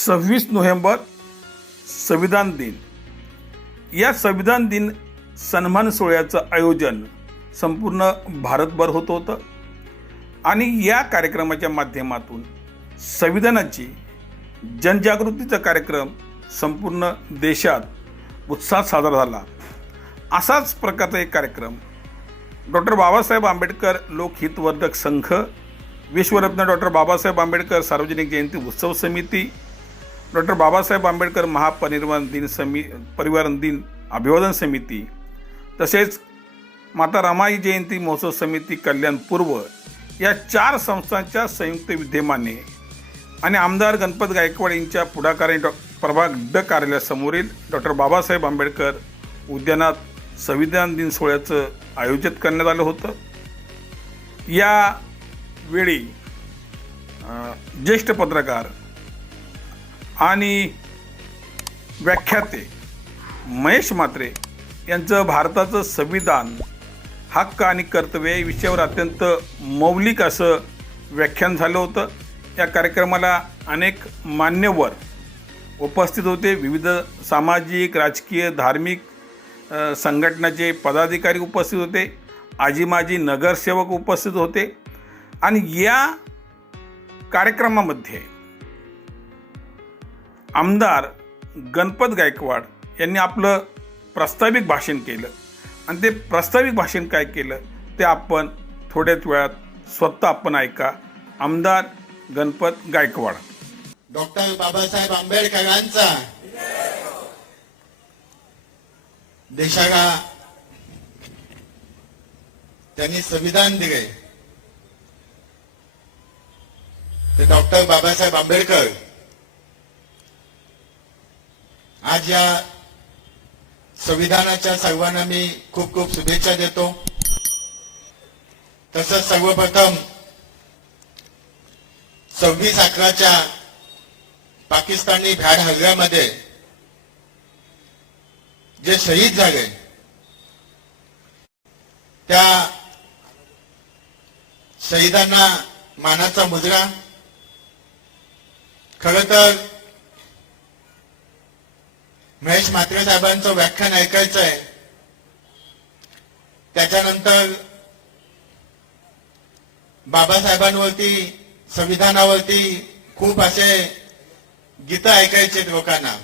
26 November संविधान दिन. या संविधान दिन सन्मान सोहळ्याचं आयोजन संपूर्ण भारतभर होत होतं आणि या कार्यक्रमाच्या माध्यमातून संविधानाची जनजागृतीचा कार्यक्रम संपूर्ण देशात उत्साहात साजरा झाला. असाच प्रकारचा एक कार्यक्रम डॉक्टर बाबासाहेब आंबेडकर लोकहितवर्धक संघ, विश्वरत्न डॉक्टर बाबासाहेब आंबेडकर सार्वजनिक जयंती उत्सव समिती, डॉक्टर बाबासाहेब आंबेडकर परिवार दिन अभिवादन समिती, तसेच माता रमाई जयंती महोत्सव समिती कल्याण पूर्व या 4 संस्थांच्या संयुक्त विद्यमाने आणि आमदार गणपत गायकवाड यांच्या पुढाकाराने प्रभाग ड कार्यालयासमोरील डॉक्टर बाबासाहेब आंबेडकर उद्यानात संविधान दिन सोहळ्याचं आयोजित करण्यात आलं होतं. या वेळी ज्येष्ठ पत्रकार आणि व्याख्याते महेश म्हात्रे यांचं भारताचं संविधान, हक्क आणि कर्तव्य या विषयावर अत्यंत मौलिक असं व्याख्यान झालं होतं. या कार्यक्रमाला अनेक मान्यवर उपस्थित होते. विविध सामाजिक, राजकीय, धार्मिक संघटनाचे पदाधिकारी उपस्थित होते. आजी माजी नगरसेवक उपस्थित होते आणि या कार्यक्रमामध्ये आमदार गणपत गायकवाड यांनी आपलं प्रास्ताविक भाषण केलं आणि ते प्रास्ताविक भाषण काय केलं ते आपण थोड्याच वेळात स्वतः आपण ऐका. आमदार गणपत गायकवाड. डॉक्टर बाबासाहेब आंबेडकरांचा देशाला त्यांनी संविधान दिले. ते डॉक्टर बाबासाहेब आंबेडकर आज या संविधानाच्या सर्वांना मी खूप खूप शुभेच्छा देतो. तसंच सर्वप्रथम 26/11च्या पाकिस्तानी भ्याड हल्ल्यामध्ये जे शहीद झाले त्या शहीदांना मानाचा मुजरा. खरं तर महेश म्हात्रे साहेबांचं व्याख्यान ऐकायचं आहे. त्याच्यानंतर बाबासाहेबांवरती, संविधानावरती खूप असे गीतं ऐकायचे लोकांना.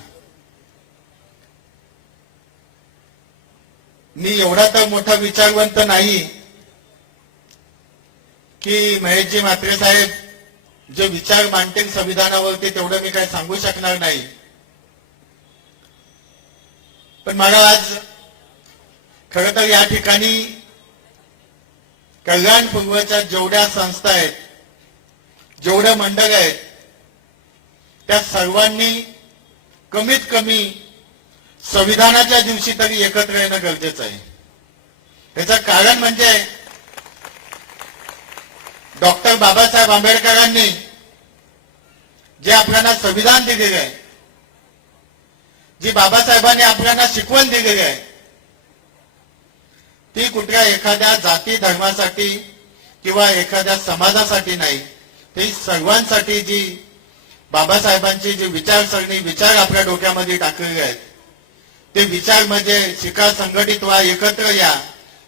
मी एवढा तर मोठा विचारवंत नाही की महेशजी म्हात्रे साहेब जे विचार मांडतील संविधानावरती तेवढं मी काही सांगू शकणार नाही. पण मला आज खरं तर या ठिकाणी कल्याण पूर्वच्या जेवढ्या संस्था आहेत, जेवढे मंडळ आहेत, त्या सर्वांनी कमीत कमी संविधानाच्या दिवशी तरी एकत्र येणं गरजेचं आहे. याचं कारण म्हणजे डॉक्टर बाबासाहेब आंबेडकरांनी जे आपल्याला संविधान दिलेलं आहे, जी बाबासाहेबांनी आपल्याला शिकवण दिलेली आहे, ती कुठल्या एखाद्या जाती धर्मासाठी किंवा एखाद्या समाजासाठी नाही, ती सर्वांसाठी जी बाबासाहेबांची जी विचारसरणी, विचार आपल्या डोक्यामध्ये टाकलेले आहेत, ते विचार म्हणजे शिका, संघटित व्हा, एकत्र या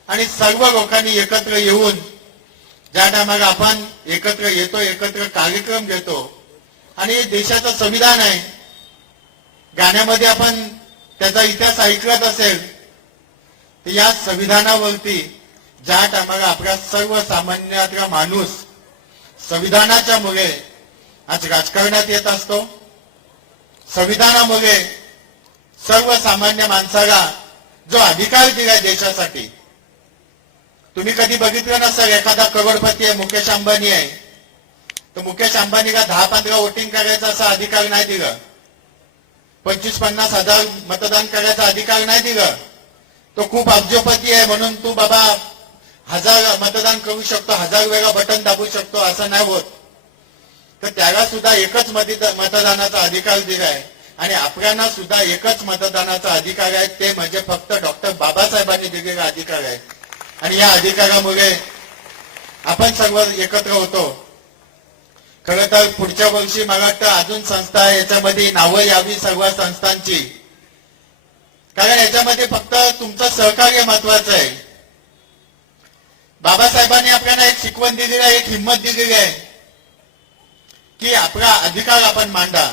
आणि सर्व लोकांनी एकत्र येऊन ज्या टायमाला आपण एकत्र येतो, एकत्र कार्यक्रम घेतो आणि हे देशाचं संविधान आहे. गाण्यामध्ये आपण त्याचा इतिहास ऐकत असेल तर या संविधानावरती ज्या टायमाला आपल्या सर्वसामान्यातला माणूस संविधानाच्या मुळे आज राजकारणात येत असतो. संविधानामुळे सर्वसामान्य माणसाला जो अधिकार दिलाय देशासाठी, तुम्ही कधी बघितलं नसेल एखादा करोडपती आहे, मुकेश अंबानी आहे, तर मुकेश अंबानीला 10-15 वोटिंग करायचा असा अधिकार नाही दिला. 25-50 हजार मतदान करायचा अधिकार नाही दिला. तो खूप अब्जोपती आहे म्हणून तू बाबा 1000 मतदान करू शकतो, 1000 वेळा बटन दाबू शकतो असं नाही होत. तर त्याला सुद्धा एकच मतदानाचा अधिकार दिलाय आणि आपल्याला सुद्धा एकच मतदानाचा अधिकार आहे, ते म्हणजे फक्त डॉक्टर बाबासाहेबांनी दिलेला अधिकार आहे. आणि या अधिकारामुळे आपण सर्व एकत्र होतो. खरं तर पुढच्या वर्षी मला वाटतं अजून संस्था याच्यामध्ये नावं यावी सर्व संस्थांची, कारण याच्यामध्ये फक्त तुमचं सहकार्य महत्वाचं आहे. बाबासाहेबांनी आपल्याला एक शिकवण दिलेली आहे, एक हिंमत दिलेली आहे की आपला अधिकार आपण मांडा,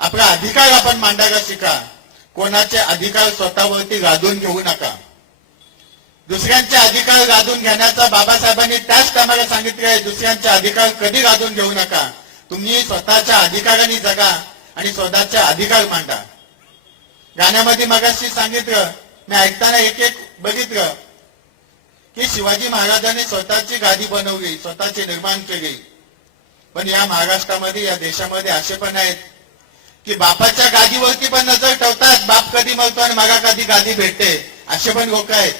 आपला अधिकार आपण मांडायला शिका. कोणाचे अधिकार स्वतःवरती गाजून घेऊ नका. दुसऱ्यांचे अधिकार गाजून घेण्याचा बाबासाहेबांनी त्याच टायमाला सांगितले आहे, दुसऱ्यांचे अधिकार कधी गाजून घेऊ नका. तुम्ही स्वतःच्या अधिकाराने जगा आणि स्वतःचे अधिकार मांडा. गाण्यामध्ये मगाशी सांगितलं, मी ऐकताना एक एक बघितलं की शिवाजी महाराजांनी स्वतःची गादी बनवली, स्वतःची निर्माण केली. पण या महाराष्ट्रामध्ये, या देशामध्ये असे पण आहेत की बापाच्या गादीवरती पण नजर ठेवतात, बाप कधी मरतो आणि मला कधी गादी भेटते, असे पण लोक आहेत.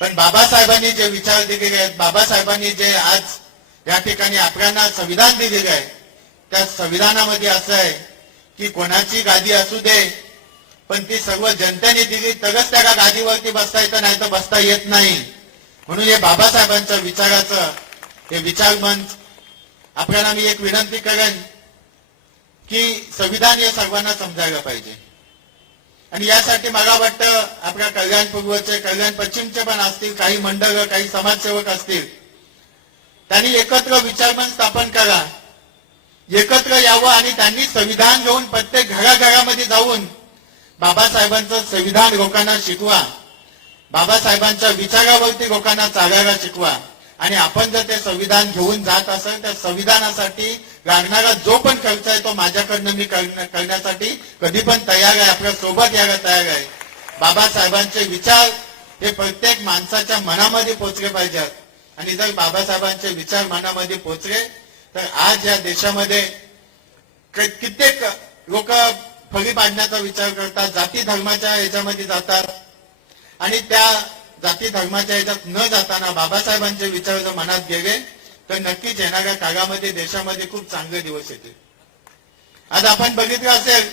पण बाबासाहेबांनी जे विचार दिलेले आहेत, बाबासाहेबांनी जे आज या ठिकाणी आपल्याला संविधान दिलेले आहे, त्या संविधानामध्ये असं आहे की कोणाची गादी असू दे, पण ती सर्व जनतेने दिली तरच त्या गादीवरती बसता येतं, नाही तर बसता येत नाही. म्हणून हे बाबासाहेबांच्या विचाराचं हे विचार मंच आपल्याला मी एक विनंती करेन की संविधान हे सर्वांना समजायला पाहिजे. आणि यासाठी मला वाटतं आपल्या कल्याण पूर्वचे, कल्याण पश्चिमचे पण असतील काही मंडळ, काही समाजसेवक असतील, त्यांनी एकत्र विचारमंच स्थापन करा, एकत्र यावं आणि त्यांनी संविधान घेऊन प्रत्येक घराघरामध्ये जाऊन बाबासाहेबांचं संविधान लोकांना शिकवा, बाबासाहेबांच्या विचारावरती लोकांना चालायला शिकवा. आणि आपण जर ते संविधान घेऊन जात असेल तर संविधानासाठी लागणारा जो पण खर्च आहे तो माझ्याकडनं मी करण्यासाठी कधी पण तयार आहे, आपल्या सोबत यायला तयार आहे. बाबासाहेबांचे विचार हे प्रत्येक माणसाच्या मनामध्ये पोचले पाहिजेत. आणि जर बाबासाहेबांचे विचार मनामध्ये पोचले तर आज या देशामध्ये कित्येक लोक फळी पाडण्याचा विचार करतात, जाती धर्माच्या याच्यामध्ये जातात आणि त्या जाती धर्माच्या याच्यात न जाताना बाबासाहेबांचे विचार जर मनात गेले तर नक्कीच येणाऱ्या काळामध्ये देशामध्ये खूप चांगले दिवस येतील. आज आपण बघितलं असेल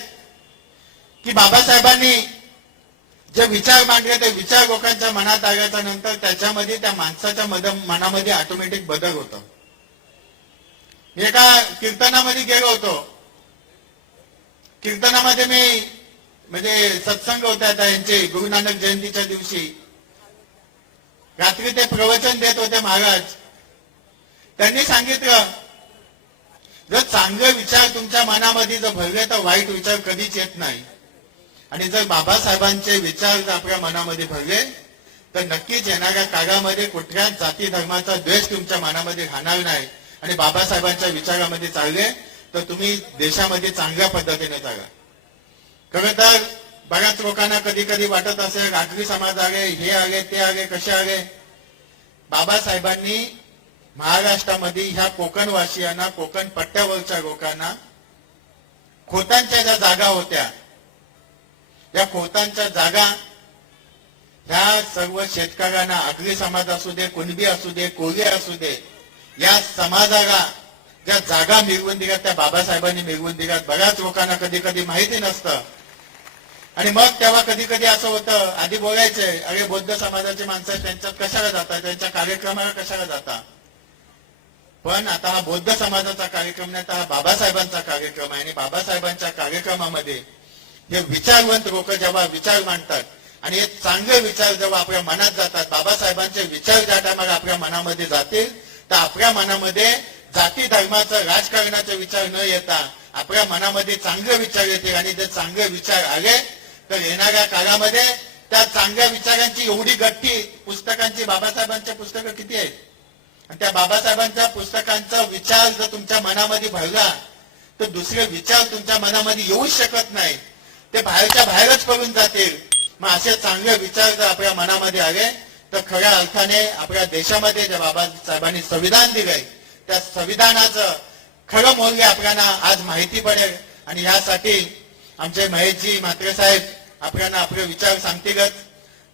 की बाबासाहेबांनी जे विचार मांडले ते विचार लोकांच्या मनात आल्याच्या नंतर त्याच्यामध्ये त्या माणसाच्या मनामध्ये ऑटोमॅटिक बदल होतो. मी एका कीर्तनामध्ये गेलो होतो, कीर्तनामध्ये मी म्हणजे सत्संग होता त्यांचे गुरु नानक जयंतीच्या दिवशी, रात्री ते प्रवचन देत होते महाराज. त्यांनी सांगितलं जर चांगले विचार तुमच्या मनामध्ये जर भरले तर वाईट विचार कधीच येत नाही. आणि जर बाबासाहेबांचे विचार जर आपल्या मनामध्ये भरले तर नक्कीच येणाऱ्या काळामध्ये कुठल्याच जाती धर्माचा द्वेष तुमच्या मनामध्ये राहणार नाही. आणि बाबासाहेबांच्या विचारामध्ये चालले तर तुम्ही देशामध्ये चांगल्या पद्धतीने चाला. खरं तर बऱ्याच लोकांना कधी कधी वाटत असेल आगरी समाज आले, हे आले, ते आले, कसे आले. बाबासाहेबांनी महाराष्ट्रामध्ये ह्या कोकणवासियांना, कोकण पट्ट्यावरच्या लोकांना खोतांच्या ज्या जागा होत्या, या खोतांच्या जागा ह्या सर्व शेतकऱ्यांना, आगरी समाज असू दे, कुणबी असू दे, कोळी असू दे, या समाजाला ज्या जागा मिळवून दिल्यात त्या बाबासाहेबांनी मिळवून दिल्यात. बऱ्याच लोकांना कधी कधी माहिती नसतं. आणि मग तेव्हा कधी कधी असं होतं, आधी बोलायचे अरे बौद्ध समाजाची माणसं त्यांच्यात कशाला जातात, त्यांच्या कार्यक्रमाला कशाला जातात. पण आता हा बौद्ध समाजाचा कार्यक्रम नाही, तर हा बाबासाहेबांचा कार्यक्रम आहे. आणि बाबासाहेबांच्या कार्यक्रमामध्ये हे विचारवंत लोक जेव्हा विचार मांडतात आणि हे चांगले विचार जेव्हा आपल्या मनात जातात, बाबासाहेबांचे विचार ज्या टायमाला आपल्या मनामध्ये जातील तर आपल्या मनामध्ये जाती धर्माचं, राजकारणाचे विचार न येता आपल्या मनामध्ये चांगले विचार येतील. आणि जर चांगले विचार आले तर येणाऱ्या काळामध्ये त्या चांगल्या विचारांची एवढी गठ्ठी पुस्तकांची, बाबासाहेबांच्या पुस्तकं किती आहेत, आणि त्या बाबासाहेबांच्या पुस्तकांचा विचार जर तुमच्या मनामध्ये भरला तर दुसरे विचार तुमच्या मनामध्ये येऊच शकत नाही, ते बाहेरच्या बाहेरच पडून जातील. मग असे चांगले विचार जर आपल्या मनामध्ये आले तर खऱ्या अर्थाने आपल्या देशामध्ये जे बाबासाहेबांनी संविधान दिलंय त्या संविधानाचं खरं मूल्य आपल्याला आज माहिती पडेल. आणि यासाठी आमचे महेशजी म्हात्रे साहेब आपल्याला आपले विचार सांगतीलच.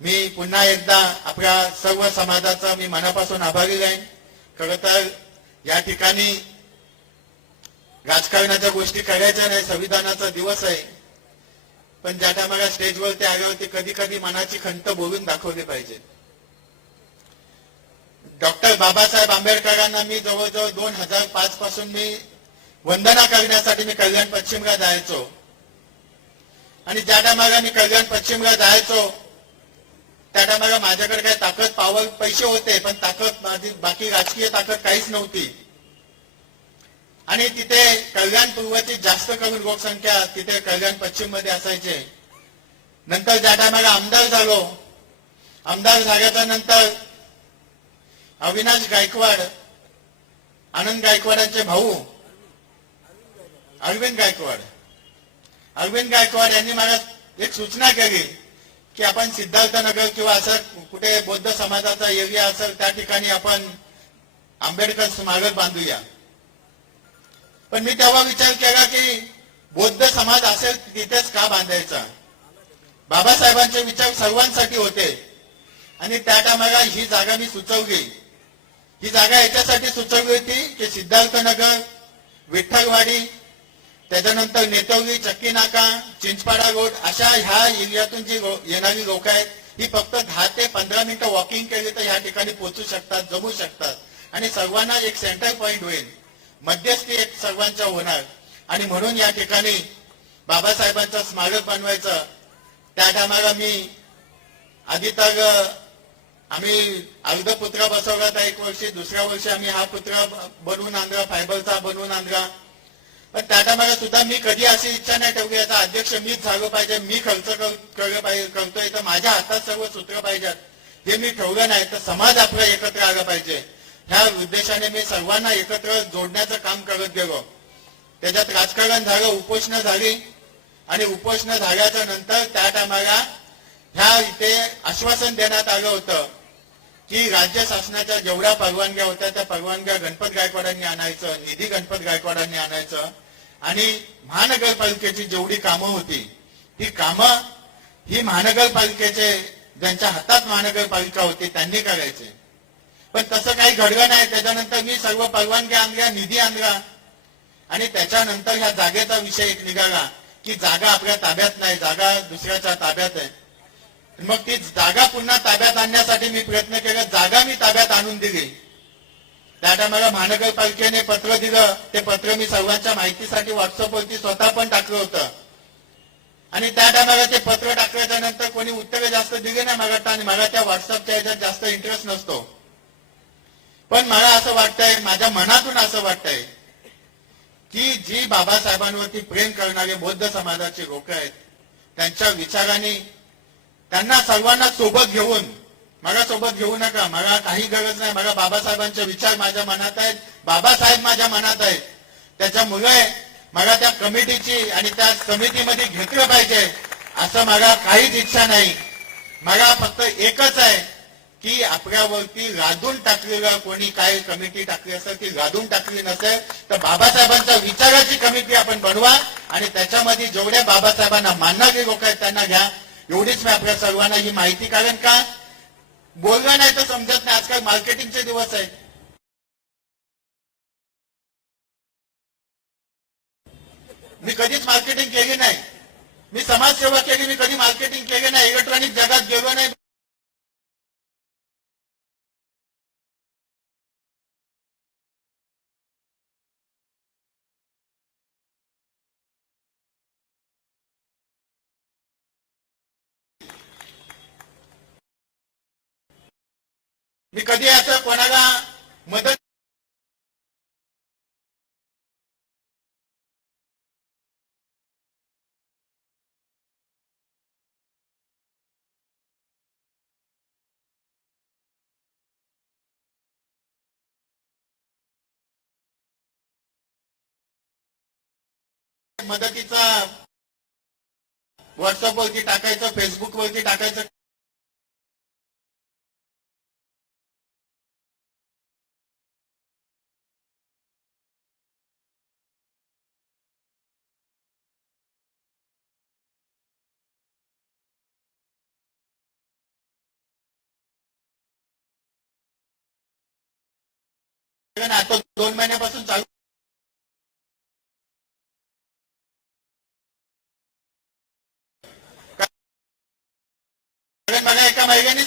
मी पुन्हा एकदा आपल्या सर्व समाजाचा मी मनापासून आभारी आहे. खरं तर या ठिकाणी राजकारणाच्या गोष्टी करायच्या नाही, संविधानाचा दिवस आहे. पण ज्या टायमाला स्टेजवरती आल्यावरती कधी कधी मनाची खंत बोलून दाखवली पाहिजे. डॉक्टर बाबासाहेब आंबेडकरांना मी जवळजवळ 2005 पासून मी वंदना करण्यासाठी मी कल्याण पश्चिमला जायचो. आणि ज्या टायमाला मी कल्याण पश्चिमला जायचो त्या टायमाला माझ्याकडे काही ताकद पावर पैसे होते, पण ताकद माझी बाकी राजकीय ताकद काहीच नव्हती. आणि तिथे कल्याण पूर्वची जास्त करून लोकसंख्या तिथे कल्याण पश्चिम मध्ये असायचे. नंतर ज्या टायमाला आमदार झालो, आमदार झाल्याच्या नंतर अविनाश गायकवाड, आनंद गायकवाडांचे भाऊ अरविंद गायकवाड यांनी मला एक सूचना केली की आपण सिद्धार्थनगर किंवा असं कुठे बौद्ध समाजाचा एरिया असेल त्या ठिकाणी आपण आंबेडकर स्मारक बांधूया. पण मी तेव्हा विचार केला की बौद्ध समाज असेल तिथेच का बांधायचा. बाबासाहेबांचे विचार सर्वांसाठी होते आणि त्या टायमाला ही जागा मी सुचवली. ही जागा याच्यासाठी सुचवली होती की सिद्धार्थनगर, विठ्ठलवाडी, त्याच्यानंतर नेतवली, चक्की नाका, चिंचपाडा रोड अशा ह्या एरियातून जी येणारी लोक आहेत ही फक्त 10 ते 15 मिनिटं वॉकिंग केली तर ह्या ठिकाणी पोहोचू शकतात, जमू शकतात आणि सर्वांना एक सेंटर पॉइंट होईल, मध्यस्थी एक सर्वांच्या होणार. आणि म्हणून या ठिकाणी बाबासाहेबांचं स्मारक बनवायचं. त्या टायमाला मी आधी तर आम्ही अर्ध पुतळा बसवला होता 1 वर्षी, दुसऱ्या वर्षी आम्ही हा पुतळा बनवून आणला, फायबरचा बनवून आणला. पण त्या टायमाला सुद्धा मी कधी अशी इच्छा नाही ठेवली याचा अध्यक्ष मीच झालो पाहिजे, मी खर्च करतोय तर माझ्या हातात सर्व सूत्र पाहिजेत, हे मी ठेवलं नाही. तर समाज आपला एकत्र आला पाहिजे ह्या उद्देशाने मी सर्वांना एकत्र जोडण्याचं काम करत गेलो. त्याच्यात राजकारण झालं, उपोषणं झाली आणि उपोषणं झाल्याच्या नंतर त्या टायमाला ह्या इथे आश्वासन देण्यात आलं होतं की राज्य शासनाच्या जेवढ्या परवानग्या होत्या त्या परवानग्या गणपत गायकवाडांनी आणायचं, निधी गणपत गायकवाडांनी आणायचं आणि महानगरपालिकेची जेवढी कामं होती ती कामं ही महानगरपालिकेचे ज्यांच्या हातात महानगरपालिका होती त्यांनी करायचे. पण तसं काही घडलं नाही. त्याच्यानंतर मी सर्व परवानग्या आणल्या, निधी आणला आणि त्याच्यानंतर ह्या जागेचा विषय एक निघाला की जागा आपल्या ताब्यात नाही, जागा दुसऱ्याच्या ताब्यात आहे. मग ती जागा पुन्हा ताब्यात आणण्यासाठी मी प्रयत्न केला, जागा मी ताब्यात आणून दिली. त्या टायमाला महानगरपालिकेने पत्र दिलं, ते पत्र मी सर्वांच्या माहितीसाठी व्हॉट्सअपवरती स्वतः पण टाकलं होतं. आणि त्या टायमाला ते पत्र टाकल्याच्या नंतर कोणी उत्तर जास्त दिली नाही मला, आणि मला त्या व्हॉट्सअपच्या ह्याच्यात जास्त इंटरेस्ट नसतो. पण मला असं वाटतंय, माझ्या मनातून असं वाटतंय की जी बाबासाहेबांवरती प्रेम करणारे बौद्ध समाजाचे लोक आहेत त्यांच्या विचारांनी त्यांना सर्वांना सोबत घेऊन, मला सोबत घेऊ नका, मला काही गरज नाही, मला बाबासाहेबांचे विचार माझ्या मनात आहेत, बाबासाहेब माझ्या मनात आहेत. त्याच्यामुळे मला त्या कमिटीची आणि त्या समितीमध्ये घेतलं पाहिजे असं मला काहीच इच्छा नाही. मला फक्त एकच आहे की आपल्यावरती लादून टाकलेलं कोणी काय कमिटी टाकली असेल ती लादून टाकली नसेल तर बाबासाहेबांच्या विचाराची कमिटी आपण बनवा आणि त्याच्यामध्ये जेवढे बाबासाहेबांना मानणारे लोक आहेत त्यांना घ्या. एवढीच मी आपल्या सर्वांना ही माहिती, कारण का बोललं नाही तर समजत नाही. आजकाल मार्केटिंगचे दिवस आहेत. मी कधीच मार्केटिंग केली नाही, मी समाजसेवा केली, मी कधी मार्केटिंग केली नाही, इलेक्ट्रॉनिक जगात गेलो नाही. मी कधी असं कोणाला मदत मदतीचा व्हॉट्सअपवरती टाकायचं, फेसबुकवरती टाकायचं. आता 2 महिन्यापासून चालू मला एका महिलेने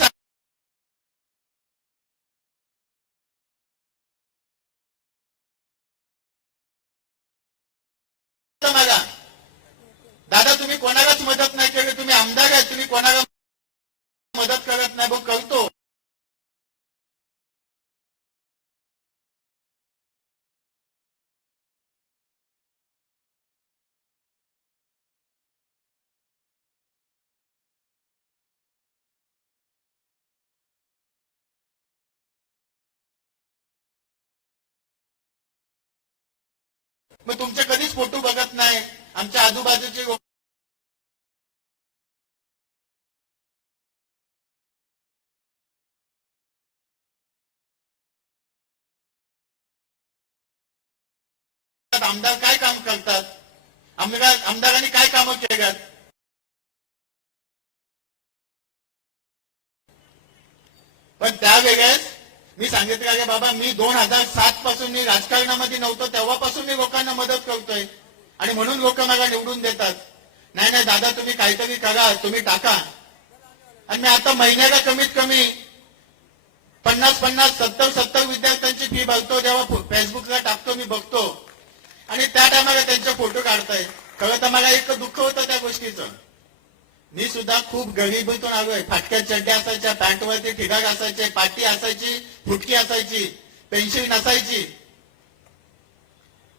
मागा. दादा तुम्ही कोणालाच मदत नाही केली, तुम्ही आमदार आहे, तुम्ही कोणाला मदत करत नाही, मग करतो. मग तुमचे कधीच फोटो बघत नाही. आमच्या आजूबाजूचे लोक आमदार काय काम करतात, आमदारांनी काय कामं केल्यात. पण त्यावेळेस मी सांगितलं की बाबा मी 2007 पासून मी राजकारणामध्ये नव्हतो, तेव्हापासून मी लोकांना मदत करतोय आणि म्हणून लोक मला निवडून देतात. नाही नाही दादा तुम्ही काहीतरी करा, तुम्ही टाका. आणि मी आता महिन्याला कमीत कमी 50-50, 70-70 विद्यार्थ्यांची फी भरतो. जेव्हा फेसबुकला टाकतो मी बघतो आणि त्या टायमाला त्यांचे फोटो काढताय. खरं तर मला एक दुःख होतं त्या गोष्टीचं. मी सुद्धा खूप गरिबीतून आलोय. फाटक्या चड्ड्या असायच्या, पॅन्टवरती ठिगाग असायचे, पाटी असायची, फुटकी असायची, पेन्सिल नसायची.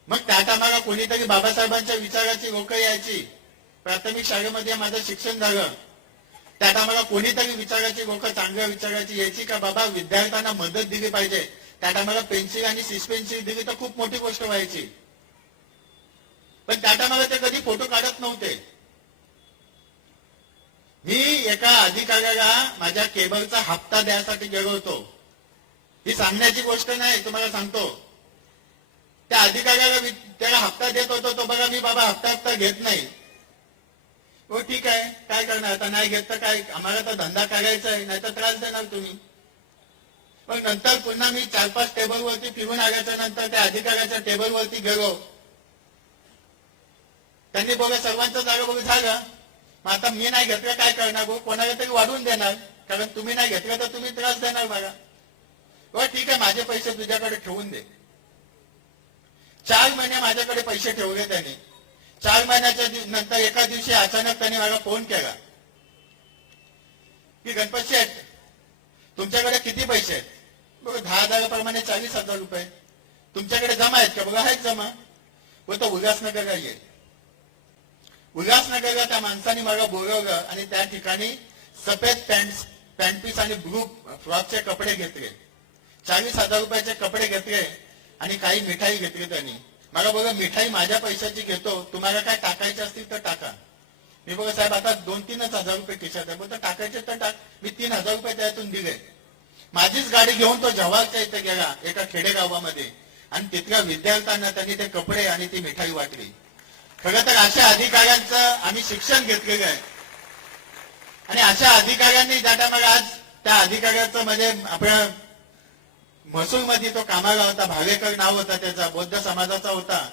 मग त्या टायमाला कोणीतरी बाबासाहेबांच्या विचाराची लोक यायची. प्राथमिक शाळेमध्ये माझं शिक्षण झालं. त्या टायमाला कोणीतरी विचाराची लोक चांगल्या विचाराची यायची का बाबा विद्यार्थ्यांना मदत दिली पाहिजे. त्या टायमाला पेन्सिल आणि सिस्पेन्सिल दिली तर खूप मोठी गोष्ट व्हायची. पण त्या टायमाला ते कधी फोटो काढत नव्हते. मी एका अधिकाऱ्याला माझ्या केबलचा हप्ता द्यायसाठी गेलो होतो. ही सांगण्याची गोष्ट नाही, तुम्हाला सांगतो. त्या अधिकाऱ्याला त्याला हप्ता देत होतो. तो बघा मी बाबा हप्ता घेत नाही. हो ठीक आहे, काय करणार आता, नाही घेत तर काय, आम्हाला तर धंदा करायचा आहे, नाही तर त्रास देणार तुम्ही. पण नंतर पुन्हा मी 4-5 टेबलवरती फिरून आल्याच्या नंतर त्या अधिकाऱ्याच्या टेबलवरती गेलो. त्यांनी बोला सर्वांचं जागा बघून झालं. मग आता मी नाही घेतलं काय करणार, कोणाला तरी वाढवून देणार, कारण तुम्ही नाही घेतलं तर तुम्ही त्रास देणार मला. हो ठीक आहे, माझे पैसे तुझ्याकडे ठेवून दे. 4 महिने माझ्याकडे पैसे ठेवले त्यांनी. 4 महिन्याच्या नंतर एका दिवशी अचानक त्यांनी मला फोन केला की गणपत शेठ तुमच्याकडे किती पैसे आहेत. बघा 10,000 प्रमाणे 40,000 रुपये तुमच्याकडे जमा आहेत का. बघा आहेत जमा. व तो उल्हासनगरला येईल. उल्हासनगरला त्या माणसाने मला बोलवलं आणि त्या ठिकाणी सफेद पॅन्ट पीस आणि ब्लू फ्रॉकचे कपडे घेतले. 40,000 रुपयाचे कपडे घेतले आणि काही मिठाई घेतली त्यांनी. मला बघा मिठाई माझ्या पैशाची घेतो, तुम्हाला काय टाकायचे असतील तर टाका. मी बघा साहेब आता 2-3 हजार रुपये खिशात आहे. बोलतो टाकायचे तर टाक. मी 3,000 रुपये त्यातून दिले. माझीच गाडी घेऊन तो जव्हारच्या इथे गेला एका खेडेगावामध्ये आणि तिथल्या विद्यार्थ्यांना त्यांनी ते कपडे आणि ती मिठाई वाटली. खरं तर अशा अधिकाऱ्यांचं आम्ही शिक्षण घेतलेलं आहे आणि अशा अधिकाऱ्यांनी ज्या टायमाला आज त्या अधिकाऱ्याचं म्हणजे आपल्या महसूलमध्ये तो कामाला होता, भावेकर नाव होता त्याचा, बौद्ध समाजाचा होता.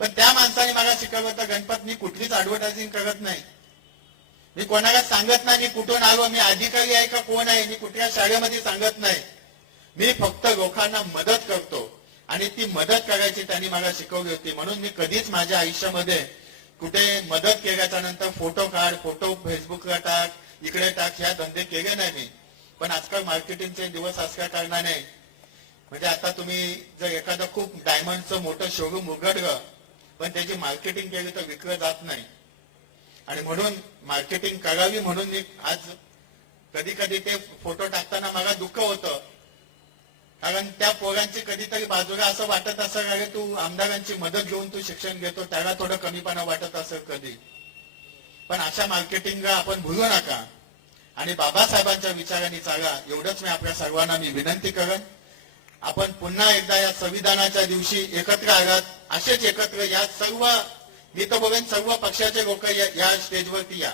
पण त्या माणसाने मला शिकवलं होतं गणपत मी कुठलीच ऍडव्हर्टायझिंग करत नाही, मी कोणाला सांगत नाही मी कुठून आलो, मी अधिकारी आहे का कोण आहे, मी कुठल्या शाळेमध्ये सांगत नाही. मी फक्त लोकांना मदत करतो आणि ती मदत करायची त्यांनी मला शिकवली होती. म्हणून मी कधीच माझ्या आयुष्यामध्ये कुठे मदत केल्याच्या नंतर फोटो काढ, फोटो फेसबुकला टाक, इकडे टाक, ह्या धंदे केले नाही मी. पण आजकाल मार्केटिंगचे दिवस असल्या कारणाने म्हणजे आता तुम्ही जर एखादं खूप डायमंडचं मोठं शोरूम उघडलं पण त्याची मार्केटिंग केली तर विकलं जात नाही. आणि म्हणून मार्केटिंग करावी म्हणून मी आज कधी कधी ते फोटो टाकताना मला दुःख होतं, कारण त्या पोरांची कधीतरी बाजूला असं वाटत असं अरे तू आमदारांची मदत घेऊन तू शिक्षण घेतो, त्याला थोडं कमीपणा वाटत असेल कधी. पण अशा मार्केटिंगला आपण भुलू नका आणि बाबासाहेबांच्या विचारांनी चाला, एवढंच मी आपल्या सर्वांना मी विनंती करेन. आपण पुन्हा एकदा या संविधानाच्या दिवशी एकत्र आलात, असेच एकत्र या सर्व, मी तर बोलेन सर्व पक्षाचे लोक या स्टेजवरती या.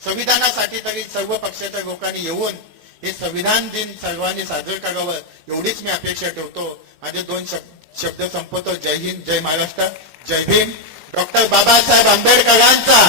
संविधानासाठी तरी सर्व पक्षाच्या लोकांनी येऊन हे संविधान दिन सर्वांनी साजरं करावं एवढीच मी अपेक्षा ठेवतो. माझे 2 शब्द संपवतो. जय हिंद, जय महाराष्ट्र, जय भीम. डॉक्टर बाबासाहेब आंबेडकरांचा